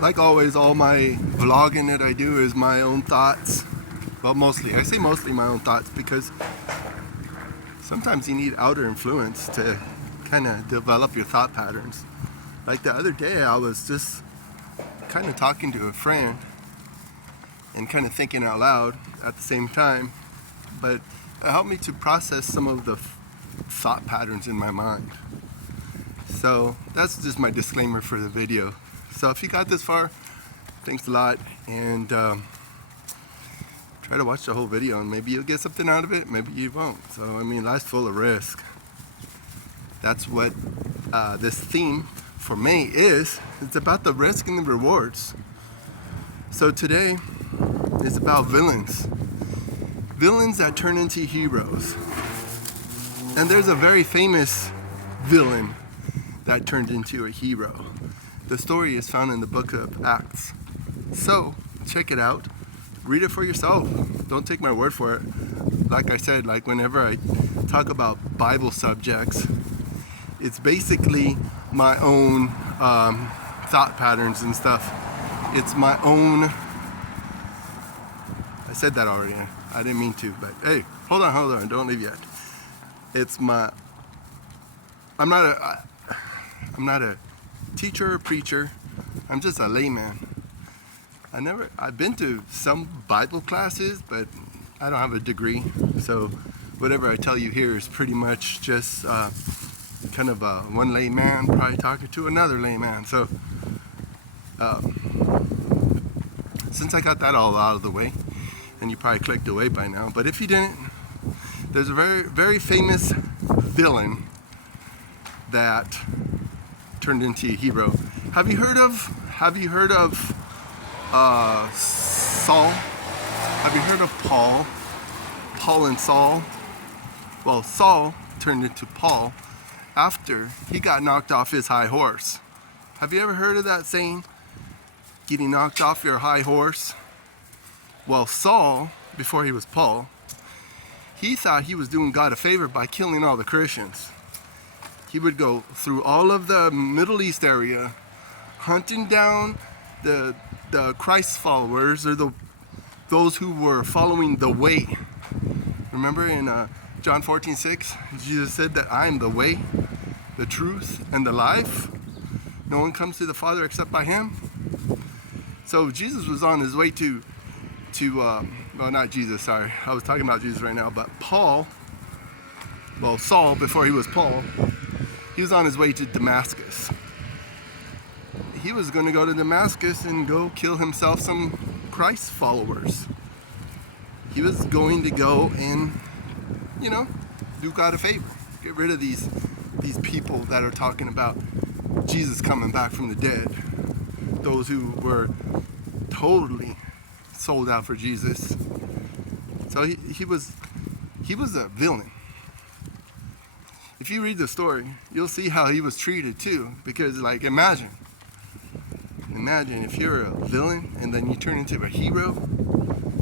Like always, all my vlogging that I do is my own thoughts. Well, mostly. I say mostly my own thoughts because sometimes you need outer influence to kind of develop your thought patterns. Like the other day, I was just kind of talking to a friend and kind of thinking out loud at the same time, but it helped me to process some of the thought patterns in my mind. So that's just my disclaimer for the video. So if you got this far, thanks a lot, and try to watch the whole video and maybe you'll get something out of it, maybe you won't. So I mean, life's full of risk. That's what this theme for me is. It's about the risk and the rewards. So today is about villains that turn into heroes. And there's a very famous villain that turned into a hero. The story is found in the book of Acts. So check it out, read it for yourself. Don't take my word for it. Like I said, like whenever I talk about Bible subjects, it's basically my own thought patterns and stuff. It's my own, I said that already, I didn't mean to, but hey, hold on, don't leave yet. I'm not a teacher or preacher, I'm just a layman. I've been to some Bible classes, but I don't have a degree, so whatever I tell you here is pretty much just kind of one layman probably talking to another layman. So since I got that all out of the way, and you probably clicked away by now, but if you didn't, there's a very, very famous villain that turned into a hero. Have you heard of Saul? Have you heard of Paul? Paul and Saul? Well, Saul turned into Paul after he got knocked off his high horse. Have you ever heard of that saying? Getting knocked off your high horse? Well, Saul, before he was Paul, he thought he was doing God a favor by killing all the Christians. He would go through all of the Middle East area, hunting down the Christ followers, or those who were following the way. Remember in John 14:6, Jesus said that I am the way, the truth, and the life. No one comes to the Father except by him. So Jesus was on his way to well, not Jesus, sorry. I was talking about Jesus right now, but Saul, before he was Paul, he was on his way to Damascus. He was going to go to Damascus and go kill himself some Christ followers. He was going to go and, do God a favor. Get rid of these people that are talking about Jesus coming back from the dead. Those who were totally sold out for Jesus. So he was a villain. If you read the story, you'll see how he was treated too. Because imagine if you're a villain and then you turn into a hero,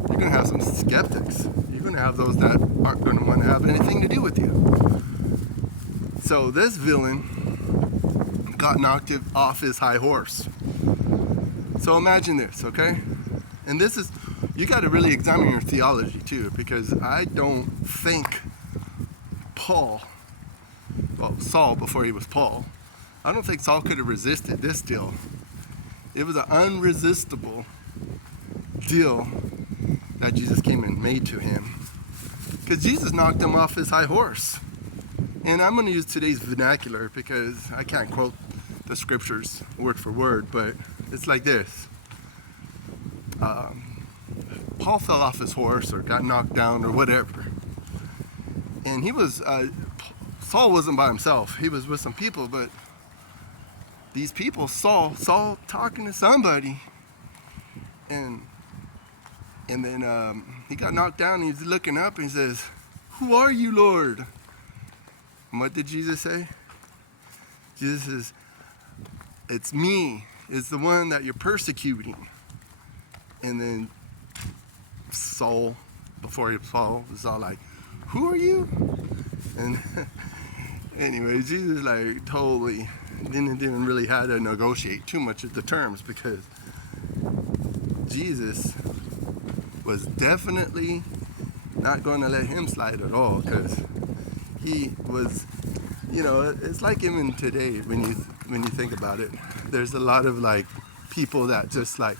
you're gonna have some skeptics. You're gonna have those that aren't gonna want to have anything to do with you. So this villain got knocked off his high horse. So imagine this, okay? And this is, you got to really examine your theology too, because I don't think Saul before he was Paul, I don't think Saul could have resisted this deal. It was an unresistible deal that Jesus came and made to him, because Jesus knocked him off his high horse. And I'm going to use today's vernacular because I can't quote the scriptures word for word, but it's like this. Paul fell off his horse or got knocked down or whatever. And Saul wasn't by himself. He was with some people, but these people saw Saul talking to somebody. And then he got knocked down and he's looking up and he says, "Who are you, Lord?" And what did Jesus say? Jesus says, "It's me. It's the one that you're persecuting." And then Saul, before he was all like, "Who are you?" And anyway, Jesus totally didn't really have to negotiate too much of the terms, because Jesus was definitely not going to let him slide at all, because he was, it's like even today when you think about it. There's a lot of like people that just like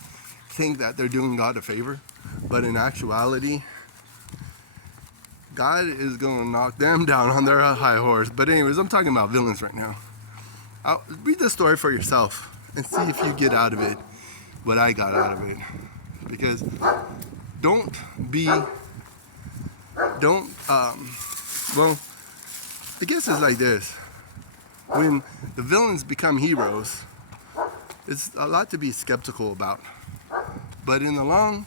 think that they're doing God a favor, but in actuality, God is going to knock them down on their high horse. But anyways, I'm talking about villains right now. Read the story for yourself and see if you get out of it what I got out of it. Because don't, well, I guess it's like this. When the villains become heroes, it's a lot to be skeptical about. But in the long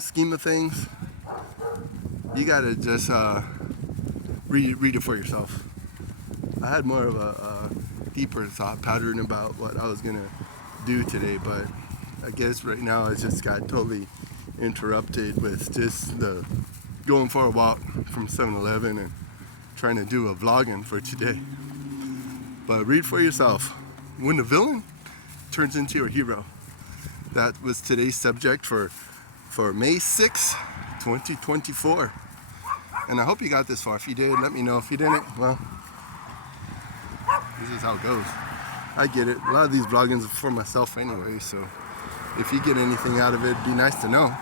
scheme of things, you gotta just read it for yourself. I had more of a deeper thought pattern about what I was gonna do today, but I guess right now I just got totally interrupted with just the going for a walk from 7-Eleven and trying to do a vlogging for today. But read for yourself. When the villain turns into a hero. That was today's subject for May 6, 2024. And I hope you got this far. If you did, let me know. If you didn't, well, this is how it goes. I get it. A lot of these vloggings are for myself anyway, so if you get anything out of it, it'd be nice to know.